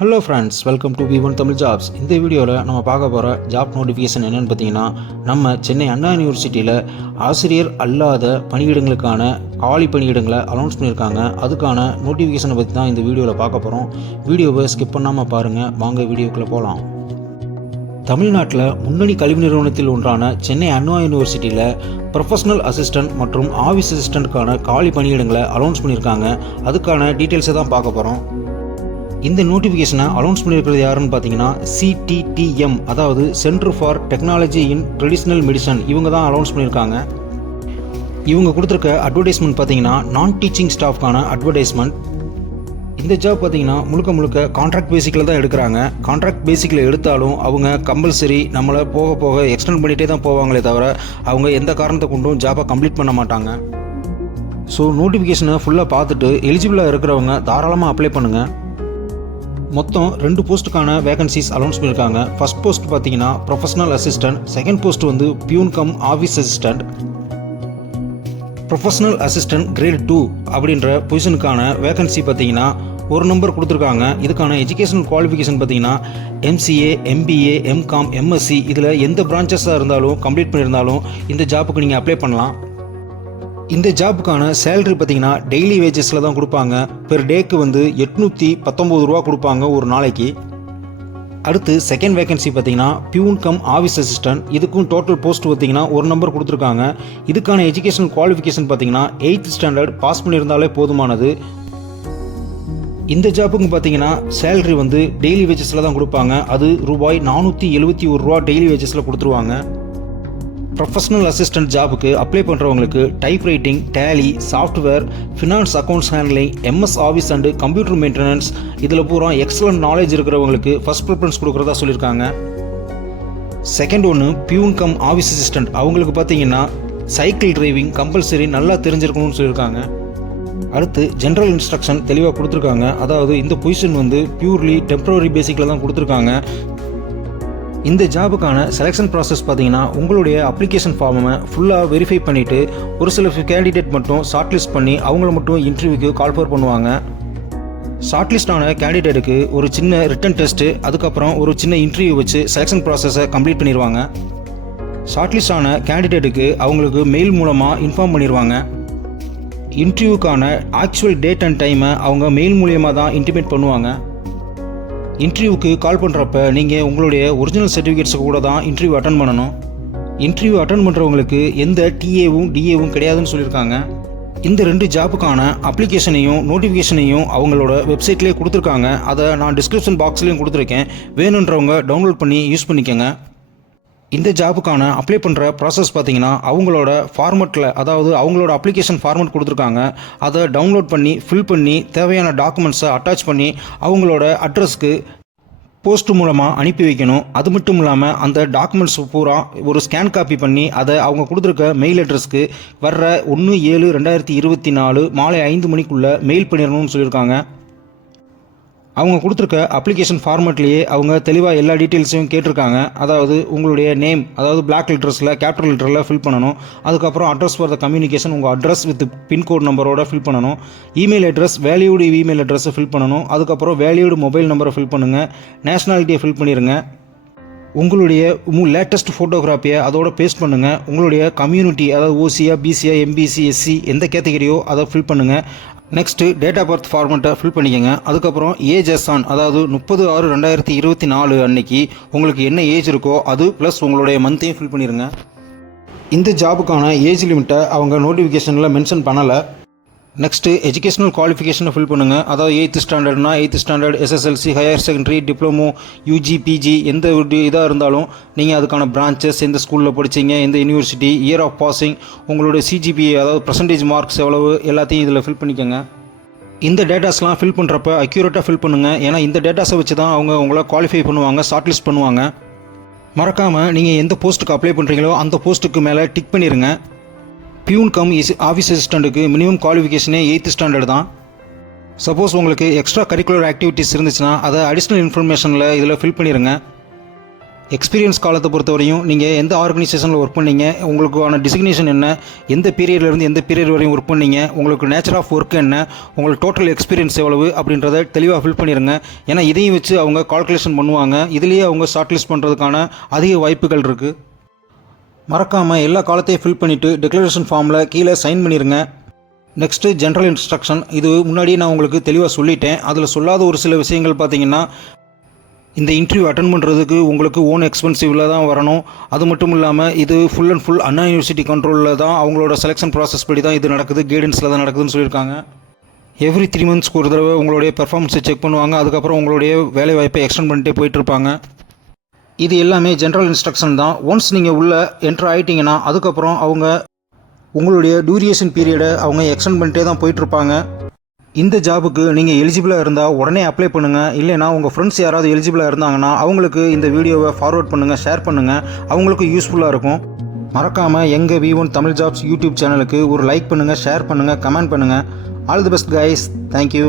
Hello friends, welcome to V1 Tamil jobs. இந்த வீடியோவில் நம்ம பார்க்க போகிற ஜாப் நோட்டிஃபிகேஷன் என்னென்னு பார்த்தீங்கன்னா, நம்ம சென்னை அண்ணா யூனிவர்சிட்டியில் ஆசிரியர் அல்லாத பணியிடங்களுக்கான காலி பணியிடங்களை அனௌன்ஸ் பண்ணியிருக்காங்க. அதுக்கான நோட்டிஃபிகேஷனை பற்றி தான் இந்த வீடியோவில் பார்க்க போகிறோம். வீடியோவை ஸ்கிப் பண்ணாமல் பாருங்கள். வாங்க வீடியோக்குள்ளே போகலாம். தமிழ்நாட்டில் முன்னணி கல்வி நிறுவனத்தில் ஒன்றான சென்னை அண்ணா யூனிவர்சிட்டியில் ப்ரொஃபஷனல் அசிஸ்டன்ட் மற்றும் ஆஃபீஸ் அசிஸ்டண்ட்டுக்கான காலி பணியிடங்களை அனௌன்ஸ் பண்ணியிருக்காங்க. அதுக்கான டீட்டெயில்ஸை தான் பார்க்க போகிறோம். இந்த நோட்டிஃபிகேஷனை அனௌன்ஸ் பண்ணியிருக்கிறது யாருன்னு பார்த்தீங்கன்னா CTTM, அதாவது centre for technology in traditional medicine. இவங்க தான் அனௌன்ஸ் பண்ணியிருக்காங்க. இவங்க கொடுத்துருக்க அட்வர்டைஸ்மெண்ட் பார்த்தீங்கன்னா நான் டீச்சிங் ஸ்டாஃப்கான அட்வர்டைஸ்மெண்ட். இந்த ஜாப் பார்த்தீங்கன்னா முழுக்க கான்ட்ராக்ட் பேசிக்கில் தான் எடுக்கிறாங்க. கான்ட்ராக்ட் பேசிக்கில் எடுத்தாலும் அவங்க கம்பல்சரி நம்மளை போக போக எக்ஸ்டெண்ட் பண்ணிகிட்டே தான் போவாங்களே தவிர அவங்க எந்த காரணத்தை கொண்டும் ஜாப்பை கம்ப்ளீட் பண்ண மாட்டாங்க. ஸோ நோட்டிஃபிகேஷனை ஃபுல்லாக பார்த்துட்டு எலிஜிபிளாக இருக்கிறவங்க தாராளமாக அப்ளை பண்ணுங்கள். மொத்தம் 2 போஸ்ட்டுக்கான வேகன்சிஸ் அனௌன்ஸ் பண்ணியிருக்காங்க. ஃபர்ஸ்ட் போஸ்ட் பார்த்தீங்கன்னா ப்ரொஃபஷனல் அசிஸ்டன்ட், செகண்ட் போஸ்ட் வந்து peon cum office assistant. Professional assistant great 2 அப்படின்ற பொசிஷனுக்கான வேகன்சி பார்த்தீங்கன்னா ஒரு நம்பர் கொடுத்துருக்காங்க. இதுக்கான எஜுகேஷனல் குவாலிஃபிகேஷன் பார்த்தீங்கன்னா MCA, MBA, MCOM, MSc இதில் எந்த பிரான்ச்சஸாக இருந்தாலும் கம்ப்ளீட் பண்ணியிருந்தாலும் இந்த ஜாப்புக்கு நீங்கள் அப்ளை பண்ணலாம். இந்த ஜாப்புக்கான சேலரி பார்த்தீங்கன்னா டெய்லி வேஜஸில் தான் கொடுப்பாங்க. பெர் டேக்கு வந்து 819 ரூபா கொடுப்பாங்க ஒரு நாளைக்கு. அடுத்து செகண்ட் வேகன்சி பார்த்தீங்கன்னா பியூன் கம் ஆஃபீஸ் அசிஸ்டன்ட். இதுக்கும் டோட்டல் போஸ்ட் பார்த்தீங்கன்னா ஒரு நம்பர் கொடுத்துருக்காங்க. இதுக்கான எஜுகேஷன் குவாலிஃபிகேஷன் பார்த்தீங்கன்னா 8th ஸ்டாண்டர்ட் பாஸ் பண்ணியிருந்தாலே போதுமானது. இந்த ஜாப்புக்கு பார்த்தீங்கன்னா சேலரி வந்து டெய்லி வேஜஸில் தான் கொடுப்பாங்க. அது ரூபாய் 471 ரூபா டெய்லி வேஜஸில் கொடுத்துருவாங்க. ப்ரொஃபஷனல் அசிஸ்டன்ட் ஜாபுக்கு அப்ளை பண்ணுறவங்களுக்கு type writing, Tally, software, finance, accounts handling, MS office and computer maintenance இதில் பூரா எக்ஸலண்ட் நாலேஜ் இருக்கிறவங்களுக்கு ஃபர்ஸ்ட் ப்ரிஃபரன்ஸ் கொடுக்குறதா சொல்லியிருக்காங்க. செகண்ட் ஒன்று பியூன் கம் ஆஃபீஸ் அசிஸ்டன்ட். அவங்களுக்கு பார்த்தீங்கன்னா சைக்கிள் டிரைவிங் கம்பல்சரி நல்லா தெரிஞ்சிருக்கணும்னு சொல்லியிருக்காங்க. அடுத்து ஜென்ரல் இன்ஸ்ட்ரக்ஷன் தெளிவாக கொடுத்துருக்காங்க. அதாவது இந்த பொசிஷன் வந்து பியூர்லி டெம்பரரி பேசிக்கில் தான் கொடுத்துருக்காங்க. இந்த ஜாபுக்கான செலெக்ஷன் ப்ராசஸ் பார்த்தீங்கன்னா உங்களுடைய அப்ளிகேஷன் ஃபார்மை ஃபுல்லாக வெரிஃபை பண்ணிவிட்டு ஒரு சில கேண்டிடேட் மட்டும் ஷார்ட் லிஸ்ட் பண்ணி அவங்கள மட்டும் இன்டர்வியூக்கு கால் ஃபர் பண்ணுவாங்க. ஷார்ட் லிஸ்டான கேண்டிடேட்டுக்கு ஒரு சின்ன ரிட்டன் டெஸ்ட்டு, அதுக்கப்புறம் ஒரு சின்ன இன்டர்வியூ வச்சு செலெக்ஷன் ப்ராசஸை கம்ப்ளீட் பண்ணிடுவாங்க. ஷார்ட் லிஸ்டான கேண்டிடேட்டுக்கு அவங்களுக்கு மெயில் மூலமாக இன்ஃபார்ம் பண்ணிடுவாங்க. இன்டர்வியூக்கான ஆக்சுவல் டேட் அண்ட் டைமை அவங்க மெயில் மூலியமாக தான் இன்டிமேட் பண்ணுவாங்க. இன்டர்வியூக்கு கால் பண்ணுறப்ப நீங்கள் உங்களுடைய ஒரிஜினல் சர்டிஃபிகேட்ஸை கூட தான் இன்டர்வியூ அட்டன் பண்ணணும். இன்டர்வியூ அட்டன் பண்ணுறவங்களுக்கு எந்த TAவும் DAவும் கிடையாதுன்னு சொல்லியிருக்காங்க. இந்த 2 ஜாப்புக்கான அப்ளிகேஷனையும் நோட்டிஃபிகேஷனையும் அவங்களோட வெப்சைட்லேயே கொடுத்துருக்காங்க. அதை நான் டிஸ்கிரிப்ஷன் பாக்ஸ்லேயும் கொடுத்துருக்கேன். வேணுன்றவங்க டவுன்லோட் பண்ணி யூஸ் பண்ணிக்கோங்க. இந்த ஜாப்புக்கான அப்ளை பண்ணுற ப்ராசஸ் பார்த்தீங்கன்னா அவங்களோட ஃபார்மெட்டில், அதாவது அவங்களோட அப்ளிகேஷன் ஃபார்மெட் கொடுத்துருக்காங்க. அதை டவுன்லோட் பண்ணி ஃபில் பண்ணி தேவையான டாக்குமெண்ட்ஸை அட்டாச் பண்ணி அவங்களோட அட்ரஸ்க்கு போஸ்ட் மூலமாக அனுப்பி வைக்கணும். அது மட்டும் இல்லாமல் அந்த டாக்குமெண்ட்ஸ் பூரா ஒரு ஸ்கேன் காப்பி பண்ணி அதை அவங்க கொடுத்துருக்க மெயில் அட்ரஸ்க்கு வர்ற 1/7/2024 மாலை 5 மணிக்குள்ளே மெயில் பண்ணிடணும்னு சொல்லியிருக்காங்க. அவங்க கொடுத்துருக்க அப்ளிகேஷன் ஃபார்மேட்லேயே அவங்க தெளிவாக எல்லா டீட்டெயில்ஸையும் கேட்டிருக்காங்க. அதாவது உங்களுடைய நேம், அதாவது பிளாக் லெட்டர்ஸில் கேபிட்டல் லெட்டரில் ஃபில் பண்ணணும். அதுக்கப்புறம் அட்ரஸ் ஃபார் த கம்யூனிகேஷன் உங்கள் அட்ரஸ் வித் பின்கோட் நம்பரோட ஃபில் பண்ணணும். இமெயில் அட்ரஸ் வேல்யூடு இமெயில் அட்ரஸை ஃபில் பண்ணணும். அதுக்கப்புறம் வேல்யூடு மொபைல் நம்பரை ஃபில் பண்ணுங்கள். நேஷ்னாலிட்டியை ஃபில் பண்ணிடுங்க. உங்களுடைய லேட்டஸ்ட் ஃபோட்டோகிராஃபியை அதோட பேஸ்ட் பண்ணுங்கள். உங்களுடைய கம்யூனிட்டி, அதாவது OCயா, BCயா, MBC, SC எந்த கேட்டகரியோ அதை ஃபில் பண்ணுங்கள். நெக்ஸ்ட்டு டேட் ஆஃப் பர்த் ஃபார்மெட்டை ஃபில் பண்ணிக்கோங்க. அதுக்கப்புறம் ஏஜ் ஆன், அதாவது 30/6/2024 அன்னைக்கு உங்களுக்கு என்ன ஏஜ் இருக்கோ அது ப்ளஸ் உங்களுடைய மந்த்தையும் ஃபில் பண்ணிடுங்க. இந்த ஜாபுக்கான ஏஜ் லிமிட்டை அவங்க நோட்டிஃபிகேஷனில் மென்ஷன் பண்ணலை. நெக்ஸ்ட்டு எஜுகேஷனல் குவாலிஃபிகேஷனை ஃபில் பண்ணுங்கள். அதாவது 8th ஸ்டாண்டர்ட்னா 8th standard, SSLC, higher secondary, diploma, UG, PG எந்த இதாக இருந்தாலும் நீங்கள் அதுக்கான பிரான்ச்சஸ், எந்த ஸ்கூலில் படிச்சிங்க, எந்த யூனிவர்சிட்டி, இயர் ஆஃப் பாசிங், உங்களுடைய CGPA அதாவது பர்சன்டேஜ் மார்க்ஸ் எவ்வளவு எல்லாத்தையும் இதில் ஃபில் பண்ணிக்கோங்க. இந்த டேட்டாஸ்லாம் ஃபில் பண்ணுறப்ப அக்யூரேட்டாக ஃபில் பண்ணுங்கள். ஏன்னா இந்த டேட்டாஸை வச்சு தான் அவங்க உங்களை குவாலிஃபை பண்ணுவாங்க, ஷார்ட் லிஸ்ட் பண்ணுவாங்க. மறக்காமல் நீங்கள் எந்த போஸ்ட்டுக்கு அப்ளை பண்ணுறீங்களோ அந்த போஸ்ட்டுக்கு மேலே டிக் பண்ணிடுங்க. பியூன் கம் ஆஃபீஸ் அசிஸ்டண்ட்டுக்கு மினிமம் குவாலிஃபிகேஷனே 8th ஸ்டாண்டர்ட் தான். சப்போஸ் உங்களுக்கு எக்ஸ்ட்ரா கரிக்குலர் ஆக்டிவிட்டீஸ் இருந்துச்சுன்னா அதை அடிஷ்னல் இன்ஃபர்மேஷனில் இதில் ஃபில் பண்ணிடுங்க. எக்ஸ்பீரியன்ஸ் காலத்தை பொறுத்தவரையும் நீங்கள் எந்த ஆர்கனைசேஷனில் ஒர்க் பண்ணீங்க, உங்களுக்கான டிசிக்னேஷன் என்ன, எந்த பீரியட்லேருந்து எந்த பீரியட் வரையும் ஒர்க் பண்ணீங்க, உங்களுக்கு நேச்சர் ஆஃப் ஒர்க் என்ன, உங்களுக்கு டோட்டல் எக்ஸ்பீரியன்ஸ் எவ்வளவு அப்படின்றத தெளிவாக ஃபில் பண்ணிடுங்க. ஏன்னா இதையும் வச்சு அவங்க கால்குலேஷன் பண்ணுவாங்க. இதுலேயே அவங்க ஷார்ட் லிஸ்ட் பண்ணுறதுக்கான அதிக வாய்ப்புகள் இருக்குது. மறக்காமல் எல்லா காலத்தையும் ஃபில் பண்ணிவிட்டு டிக்ளரேஷன் ஃபார்மில் கீழே சைன் பண்ணிடுங்க. Next general instruction. இது முன்னாடியே நான் உங்களுக்கு தெளிவாக சொல்லிட்டேன். அதில் சொல்லாத ஒரு சில விஷயங்கள் பார்த்தீங்கன்னா, இந்த இன்டர்வியூ அட்டன் பண்ணுறதுக்கு உங்களுக்கு ஓன் எக்ஸ்பென்சிவில் தான் வரணும். அது மட்டும் இல்லாமல் இது full and full Anna university கண்ட்ரோலில் தான், அவங்களோட செலெக்ஷன் ப்ராசஸ் படி தான் இது நடக்குது, கைடன்ஸில் தான் நடக்குதுன்னு சொல்லியிருக்காங்க. எவ்ரி 3 monthsக்கு ஒரு தடவை உங்களுடைய பெர்ஃபார்மன்ஸை செக் பண்ணுவாங்க. அதுக்கப்புறம் உங்களுடைய வேலை வாய்ப்பை எக்ஸ்டெண்ட் பண்ணிட்டே போயிட்டுருப்பாங்க. இது எல்லாமே ஜென்ரல் இன்ஸ்ட்ரக்ஷன் தான். ஒன்ஸ் நீங்கள் உள்ளே என்ட்ரு ஆகிட்டிங்கன்னா அதுக்கப்புறம் அவங்க உங்களுடைய டியூரேஷன் பீரியடை அவங்க எக்ஸ்டெண்ட் பண்ணிட்டே தான் போயிட்டுருப்பாங்க. இந்த ஜாபுக்கு நீங்கள் எலிஜிபிளாக இருந்தால் உடனே அப்ளை பண்ணுங்கள். இல்லைனா உங்கள் ஃப்ரெண்ட்ஸ் யாராவது எலிஜிபிளாக இருந்தாங்கன்னா அவங்களுக்கு இந்த வீடியோவை ஃபார்வர்ட் பண்ணுங்கள், ஷேர் பண்ணுங்கள். அவங்களுக்கு யூஸ்ஃபுல்லாக இருக்கும். மறக்காமல் எங்கள் V1 தமிழ் ஜாப்ஸ் யூடியூப் சேனலுக்கு ஒரு லைக் பண்ணுங்கள், ஷேர் பண்ணுங்கள், கமெண்ட் பண்ணுங்கள். All the best guys. Thank you.